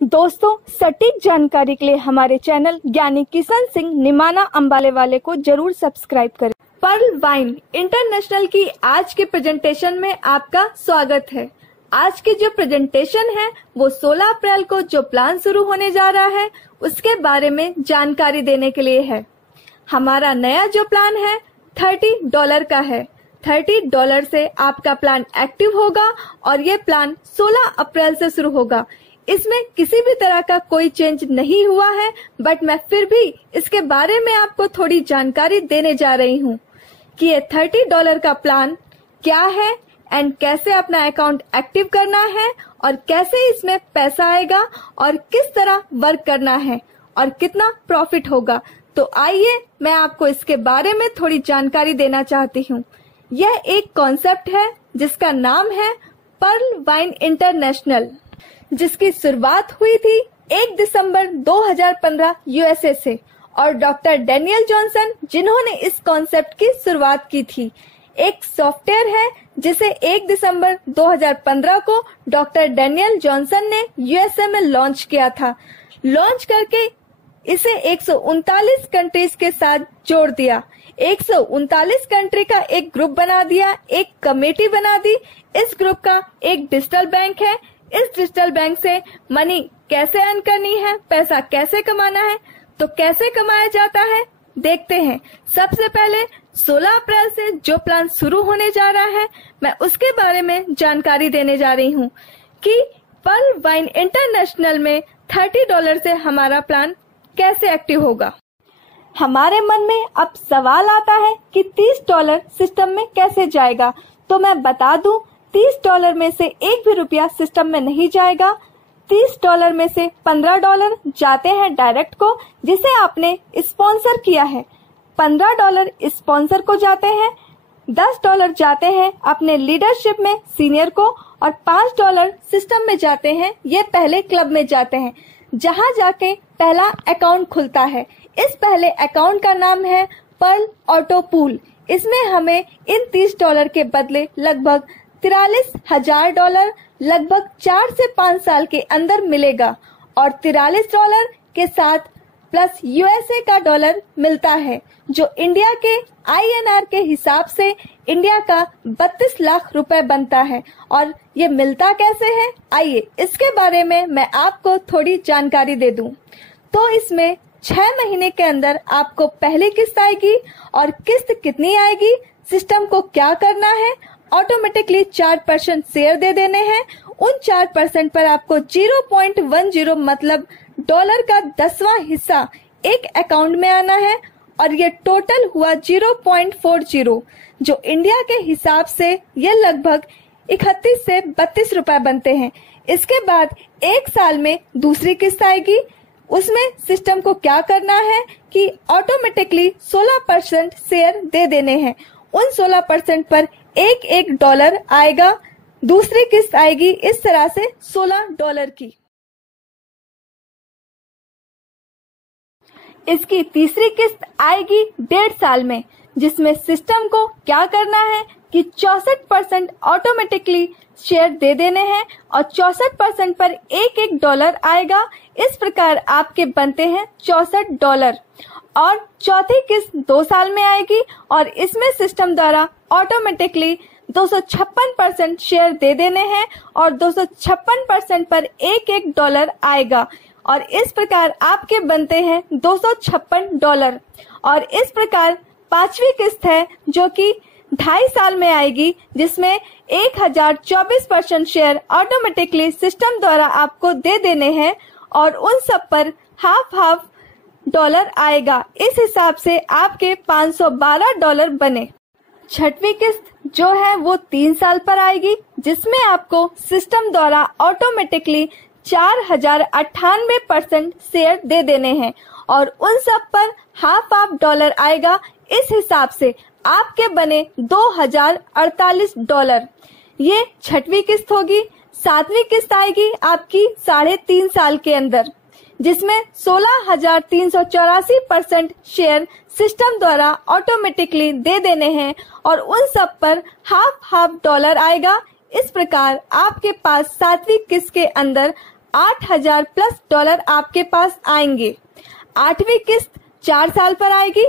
दोस्तों, सटीक जानकारी के लिए हमारे चैनल यानी किशन सिंह निमाना अंबाले वाले को जरूर सब्सक्राइब करें। पर्ल वाइन इंटरनेशनल की आज के प्रेजेंटेशन में आपका स्वागत है। आज की जो प्रेजेंटेशन है वो 16 अप्रैल को जो प्लान शुरू होने जा रहा है उसके बारे में जानकारी देने के लिए है। हमारा नया जो प्लान है $30 का है। $30 से आपका प्लान एक्टिव होगा और ये प्लान 16 अप्रैल से शुरू होगा। इसमें किसी भी तरह का कोई चेंज नहीं हुआ है, बट मैं फिर भी इसके बारे में आपको थोड़ी जानकारी देने जा रही हूँ कि ये $30 का प्लान क्या है एंड कैसे अपना अकाउंट एक्टिव करना है और कैसे इसमें पैसा आएगा और किस तरह वर्क करना है और कितना प्रॉफिट होगा। तो आइए मैं आपको इसके बारे में थोड़ी जानकारी देना चाहती हूँ। यह एक कॉन्सेप्ट है जिसका नाम है पर्ल वाइन इंटरनेशनल, जिसकी शुरुआत हुई थी 1 दिसंबर 2015 यूएसए से और डॉक्टर डैनियल जॉनसन जिन्होंने इस कॉन्सेप्ट की शुरुआत की थी। एक सॉफ्टवेयर है जिसे 1 दिसंबर 2015 को डॉक्टर डैनियल जॉनसन ने यूएसए में लॉन्च किया था। लॉन्च करके इसे 139 कंट्रीज के साथ जोड़ दिया। 139 कंट्री का एक ग्रुप बना दिया, एक कमेटी बना दी। इस ग्रुप का एक डिजिटल बैंक है। इस डिजिटल बैंक से मनी कैसे अर्न करनी है, पैसा कैसे कमाना है, तो कैसे कमाया जाता है देखते हैं। सबसे पहले 16 अप्रैल से जो प्लान शुरू होने जा रहा है मैं उसके बारे में जानकारी देने जा रही हूँ कि पर्ल वाइन इंटरनेशनल में $30 से हमारा प्लान कैसे एक्टिव होगा। हमारे मन में अब सवाल आता है कि $30 सिस्टम में कैसे जाएगा। तो मैं बता दूं, $30 में से एक भी रुपया सिस्टम में नहीं जाएगा। $30 में से $15 जाते हैं डायरेक्ट को जिसे आपने स्पॉन्सर किया है, $15 स्पॉन्सर को जाते हैं, $10 जाते हैं अपने लीडरशिप में सीनियर को और $5 सिस्टम में जाते हैं। ये पहले क्लब में जाते हैं जहां जाके पहला अकाउंट खुलता है। इस पहले अकाउंट का नाम है पर्ल ऑटो पूल। इसमें हमें इन $30 के बदले लगभग $43,000 लगभग 4 से 5 साल के अंदर मिलेगा और $43 के साथ प्लस यूएसए का डॉलर मिलता है जो इंडिया के INR के हिसाब से इंडिया का 32 लाख रुपए बनता है। और ये मिलता कैसे है, आइए इसके बारे में मैं आपको थोड़ी जानकारी दे दूं। तो इसमें 6 महीने के अंदर आपको पहली किस्त आएगी और किस्त कितनी आएगी, सिस्टम को क्या करना है, ऑटोमेटिकली 4% शेयर दे देने हैं। उन 4% पर आपको 0.10 मतलब डॉलर का 10वां हिस्सा एक अकाउंट में आना है और ये टोटल हुआ 0.40 जो इंडिया के हिसाब से ये लगभग 31 से 32 रुपए बनते हैं। इसके बाद एक साल में दूसरी किस्त आएगी। उसमें सिस्टम को क्या करना है कि ऑटोमेटिकली 16% शेयर दे देने हैं। उन 16% पर एक डॉलर आएगा। दूसरी किस्त आएगी इस तरह से $16 की। इसकी तीसरी किस्त आएगी 1.5 साल में, जिसमें सिस्टम को क्या करना है कि 64% ऑटोमेटिकली शेयर दे देने हैं और 64% पर एक डॉलर आएगा। इस प्रकार आपके बनते हैं $64 और चौथी किस्त 2 साल में आएगी और इसमें सिस्टम द्वारा ऑटोमेटिकली 256% शेयर दे देने हैं और 256% पर एक डॉलर आएगा और इस प्रकार आपके बनते हैं $256। और इस प्रकार पांचवी किस्त है जो कि 2.5 साल में आएगी, जिसमें 1024% शेयर ऑटोमेटिकली सिस्टम द्वारा आपको दे देने हैं और उन सब पर हाफ डॉलर आएगा। इस हिसाब से आपके $512 बने। छठवीं किस्त जो है वो 3 साल पर आएगी, जिसमें आपको सिस्टम द्वारा ऑटोमेटिकली 4098% शेयर दे देने हैं और उन सब पर हाफ डॉलर आएगा। इस हिसाब से आपके बने $2048। ये छठवीं किस्त होगी। 7वीं किस्त आएगी आपकी 3.5 साल के अंदर, जिसमें 16,384% शेयर सिस्टम द्वारा ऑटोमेटिकली दे देने हैं और उन सब पर हाफ डॉलर आएगा। इस प्रकार आपके पास 7वीं किस्त के अंदर $8,000 प्लस आपके पास आएंगे। 8वीं किस्त 4 साल पर आएगी।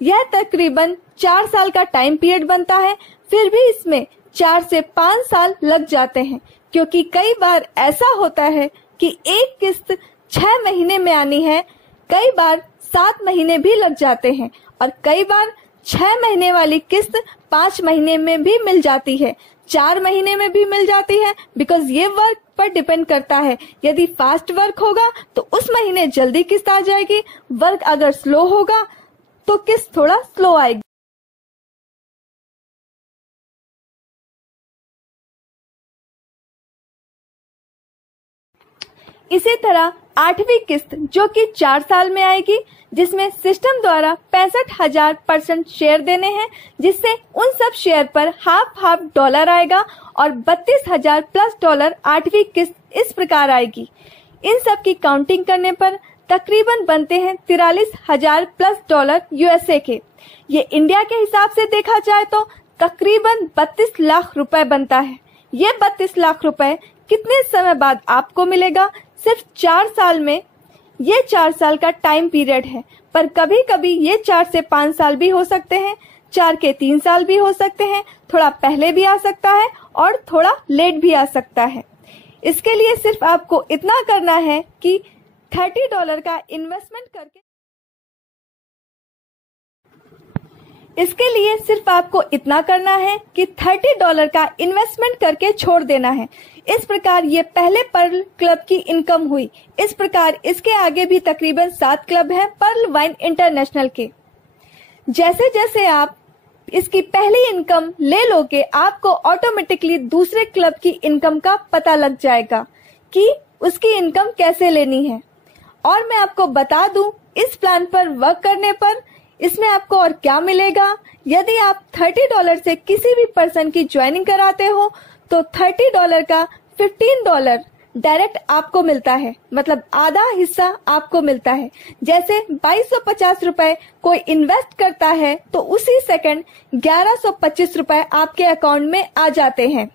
यह तकरीबन 4 साल का टाइम पीरियड बनता है, फिर भी इसमें 4 से 5 साल लग जाते हैं, क्योंकि कई बार ऐसा होता है कि एक किस्त 6 महीने में आनी है, कई बार 7 महीने भी लग जाते हैं और कई बार 6 महीने वाली किस्त 5 महीने में भी मिल जाती है, 4 महीने में भी मिल जाती है। बिकॉज ये वर्क पर डिपेंड करता है। यदि फास्ट वर्क होगा तो उस महीने जल्दी किस्त आ जाएगी, वर्क अगर स्लो होगा तो किस्त थोड़ा स्लो आएगी। इसी तरह 8वीं किस्त जो कि 4 साल में आएगी, जिसमें सिस्टम द्वारा 65,000% शेयर देने हैं, जिससे उन सब शेयर पर हाफ डॉलर आएगा और $32,000 प्लस 8वीं किस्त इस प्रकार आएगी। इन सब की काउंटिंग करने पर तकरीबन बनते हैं $43,000 प्लस यूएसए के। ये इंडिया के हिसाब से देखा जाए तो तकरीबन 32 लाख रुपए बनता है। ये 32 लाख रुपए कितने समय बाद आपको मिलेगा? सिर्फ 4 साल में। ये 4 साल का टाइम पीरियड है, पर कभी कभी ये 4 से 5 साल भी हो सकते हैं, 4 के 3 साल भी हो सकते हैं, थोड़ा पहले भी आ सकता है और थोड़ा लेट भी आ सकता है। इसके लिए सिर्फ आपको इतना करना है कि $30 का इन्वेस्टमेंट करके छोड़ देना है। इस प्रकार ये पहले पर्ल क्लब की इनकम हुई। इस प्रकार इसके आगे भी तकरीबन 7 क्लब हैं पर्ल वाइन इंटरनेशनल के। जैसे जैसे आप इसकी पहली इनकम ले लोगे, आपको ऑटोमेटिकली दूसरे क्लब की इनकम का पता लग जाएगा कि उसकी इनकम कैसे लेनी है। और मैं आपको बता दूं, इस प्लान पर वर्क करने पर इसमें आपको और क्या मिलेगा। यदि आप $30 से किसी भी पर्सन की ज्वाइनिंग कराते हो तो $30 का $15 डायरेक्ट आपको मिलता है, मतलब आधा हिस्सा आपको मिलता है। जैसे 2250 रुपए कोई इन्वेस्ट करता है तो उसी सेकंड 1125 रुपए आपके अकाउंट में आ जाते हैं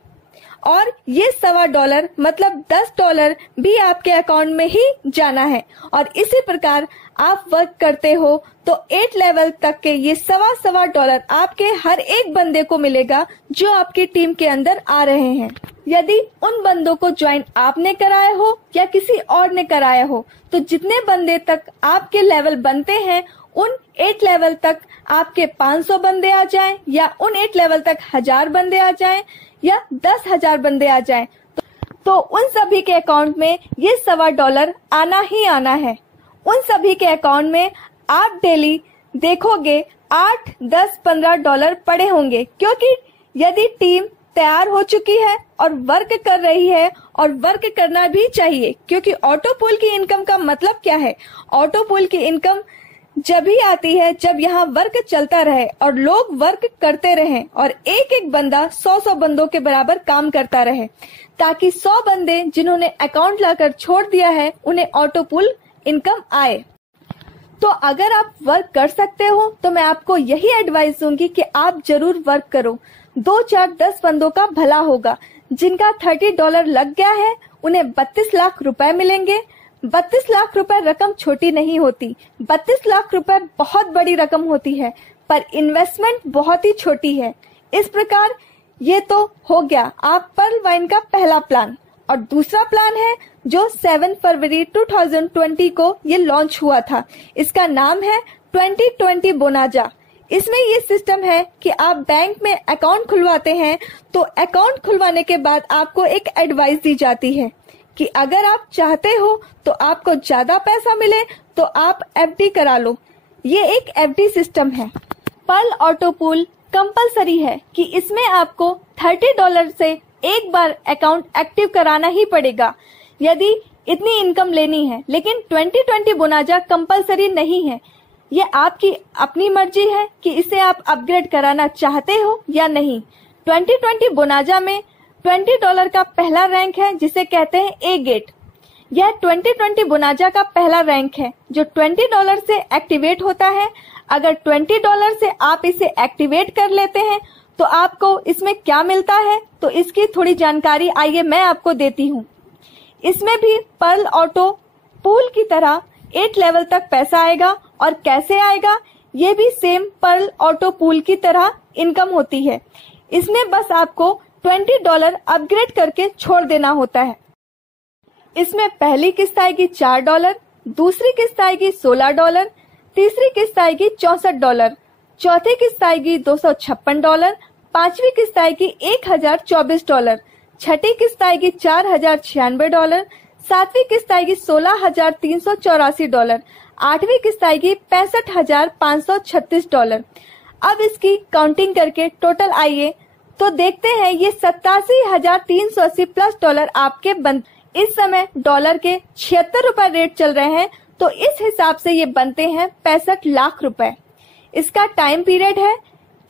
और ये $1.25 मतलब $10 भी आपके अकाउंट में ही जाना है। और इसी प्रकार आप वर्क करते हो तो 8 लेवल तक के ये $1.25 आपके हर एक बंदे को मिलेगा जो आपकी टीम के अंदर आ रहे हैं। यदि उन बंदों को ज्वाइन आपने कराया हो या किसी और ने कराया हो, तो जितने बंदे तक आपके लेवल बनते हैं उन 8 लेवल तक आपके 500 बंदे आ जाएं या उन 8 लेवल तक 1000 बंदे आ जाएं या 10,000 बंदे आ जाएं, तो उन सभी के अकाउंट में ये $1.25 आना ही आना है। उन सभी के अकाउंट में आप डेली देखोगे $8, $10, $15 पड़े होंगे, क्योंकि यदि टीम तैयार हो चुकी है और वर्क कर रही है, और वर्क करना भी चाहिए, क्योंकि ऑटो पूल की इनकम का मतलब क्या है? ऑटो पूल की इनकम जब भी आती है जब यहाँ वर्क चलता रहे और लोग वर्क करते रहें और एक एक बंदा 100 बंदों के बराबर काम करता रहे, ताकि 100 बंदे जिन्होंने अकाउंट लाकर छोड़ दिया है उन्हें ऑटो पूल इनकम आए। तो अगर आप वर्क कर सकते हो तो मैं आपको यही एडवाइस दूंगी कि आप जरूर वर्क करो। 2, 4, 10 बंदों का भला होगा। जिनका $30 लग गया है उन्हें 32 लाख रुपए मिलेंगे। 32 लाख रुपए रकम छोटी नहीं होती, 32 लाख रुपए बहुत बड़ी रकम होती है, पर इन्वेस्टमेंट बहुत ही छोटी है। इस प्रकार ये तो हो गया आप पर्ल वाइन का पहला प्लान। और दूसरा प्लान है जो 7 फरवरी 2020 को ये लॉन्च हुआ था। इसका नाम है 2020 बोनाजा। इसमें ये सिस्टम है कि आप बैंक में अकाउंट खुलवाते हैं, तो अकाउंट खुलवाने के बाद आपको एक एडवाइस दी जाती है कि अगर आप चाहते हो तो आपको ज्यादा पैसा मिले तो आप एफडी करा लो। ये एक एफडी सिस्टम है। पर्ल ऑटो पूल कंपलसरी है कि इसमें आपको $30 से एक बार अकाउंट एक्टिव कराना ही पड़ेगा यदि इतनी इनकम लेनी है। लेकिन 2020 बोनाजा कंपलसरी नहीं है। ये आपकी अपनी मर्जी है कि इसे आप अपग्रेड कराना चाहते हो या नहीं। 2020 बोनाजा में $20 का पहला रैंक है जिसे कहते हैं ए गेट। यह 2020 बोनाजा का पहला रैंक है जो $20 से एक्टिवेट होता है। अगर $20 से आप इसे एक्टिवेट कर लेते हैं तो आपको इसमें क्या मिलता है, तो इसकी थोड़ी जानकारी आइए मैं आपको देती हूँ। इसमें भी पर्ल ऑटो पूल की तरह 8 लेवल तक पैसा आएगा। और कैसे आएगा, ये भी सेम पर्ल ऑटो पूल की तरह इनकम होती है। इसमें बस आपको $20 अपग्रेड करके छोड़ देना होता है। इसमें पहली किस्त आएगी $4, दूसरी किस्त आएगी $16, तीसरी किस्त आएगी $64, चौथी किस्त आएगी $256, पांचवी किस्त आएगी $1024, छठी किस्त आएगी $4096, सातवीं किस्त आएगी $16,384, आठवीं किस्त आएगी $65,536। अब इसकी काउंटिंग करके टोटल आइए तो देखते हैं ये $87,380 प्लस डॉलर आपके बन। इस समय डॉलर के 76 रुपए रेट चल रहे हैं, तो इस हिसाब से ये बनते हैं 65 लाख रुपए। इसका टाइम पीरियड है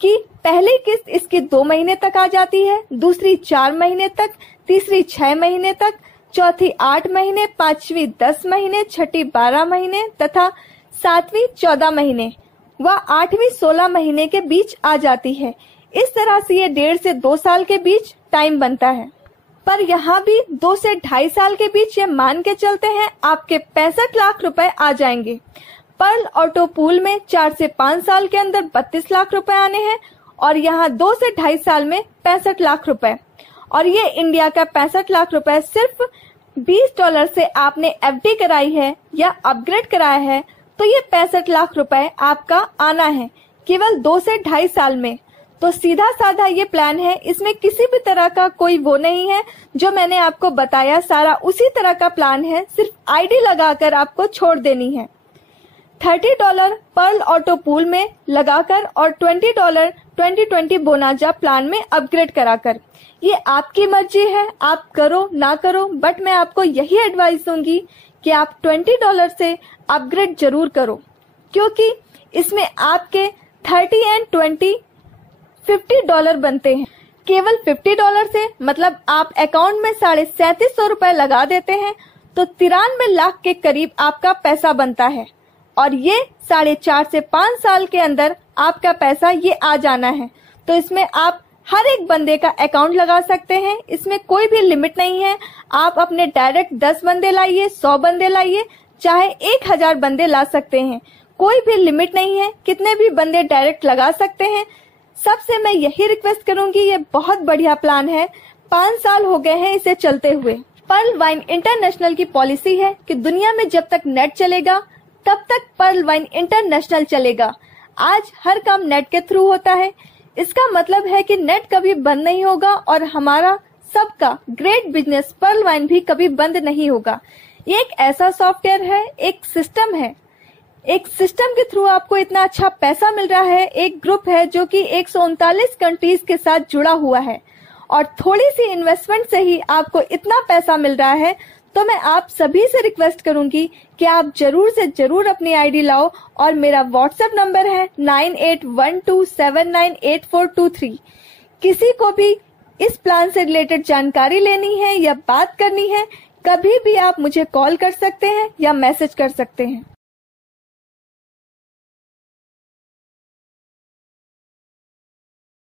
कि पहली किस्त इसकी 2 महीने तक आ जाती है, दूसरी 4 महीने तक, तीसरी 6 महीने तक, चौथी 8 महीने, पांचवी 10 महीने, छठी 12 महीने तथा सातवीं 14 महीने व आठवीं 16 महीने के बीच आ जाती है। इस तरह से ये 1.5 से 2 साल के बीच टाइम बनता है। पर यहाँ भी 2 से 2.5 साल के बीच ये मान के चलते हैं आपके 65 लाख रुपए आ जाएंगे। पर्ल ऑटो पूल में 4 से 5 साल के अंदर 32 लाख रुपए आने हैं और यहाँ 2 से 2.5 साल में 65 लाख रुपए। और ये इंडिया का 65 लाख रुपए सिर्फ $20 से आपने एफडी कराई है या अपग्रेड कराया है, तो ये 65 लाख रुपए आपका आना है केवल 2 से 2.5 साल में। तो सीधा साधा ये प्लान है, इसमें किसी भी तरह का कोई वो नहीं है। जो मैंने आपको बताया सारा उसी तरह का प्लान है, सिर्फ आईडी लगाकर आपको छोड़ देनी है। $30 पर्ल ऑटो पूल में लगाकर और $20 2020 बोनाजा प्लान में अपग्रेड कराकर। ये आपकी मर्जी है, आप करो ना करो, बट मैं आपको यही एडवाइस दूंगी कि आप $20 से अपग्रेड जरूर करो, क्योंकि इसमें आपके 30 एंड 20 $50 बनते हैं। केवल $50 से मतलब आप अकाउंट में 3750 रुपए लगा देते हैं तो 93 लाख के करीब आपका पैसा बनता है। और ये 4.5 से 5 साल के अंदर आपका पैसा ये आ जाना है। तो इसमें आप हर एक बंदे का अकाउंट लगा सकते हैं, इसमें कोई भी लिमिट नहीं है। आप अपने डायरेक्ट 10 बंदे लाइए, 100 बंदे लाइए, चाहे 1000 बंदे ला सकते हैं, कोई भी लिमिट नहीं है, कितने भी बंदे डायरेक्ट लगा सकते हैं। सबसे मैं यही रिक्वेस्ट करूंगी, ये बहुत बढ़िया प्लान है, 5 साल हो गए हैं इसे चलते हुए। पर्ल वाइन इंटरनेशनल की पॉलिसी है कि दुनिया में जब तक नेट चलेगा तब तक पर्ल वाइन इंटरनेशनल चलेगा। आज हर काम नेट के थ्रू होता है, इसका मतलब है कि नेट कभी बंद नहीं होगा और हमारा सबका ग्रेट बिजनेस पर्ल वाइन भी कभी बंद नहीं होगा। ये एक ऐसा सॉफ्टवेयर है, एक सिस्टम है, एक सिस्टम के थ्रू आपको इतना अच्छा पैसा मिल रहा है। एक ग्रुप है जो कि 139 कंट्रीज के साथ जुड़ा हुआ है और थोड़ी सी इन्वेस्टमेंट से ही आपको इतना पैसा मिल रहा है। तो मैं आप सभी से रिक्वेस्ट करूंगी कि आप जरूर से जरूर अपनी आईडी लाओ और मेरा व्हाट्सएप नंबर है 9812798423। किसी को भी इस प्लान से रिलेटेड जानकारी लेनी है या बात करनी है, कभी भी आप मुझे कॉल कर सकते हैं या मैसेज कर सकते हैं।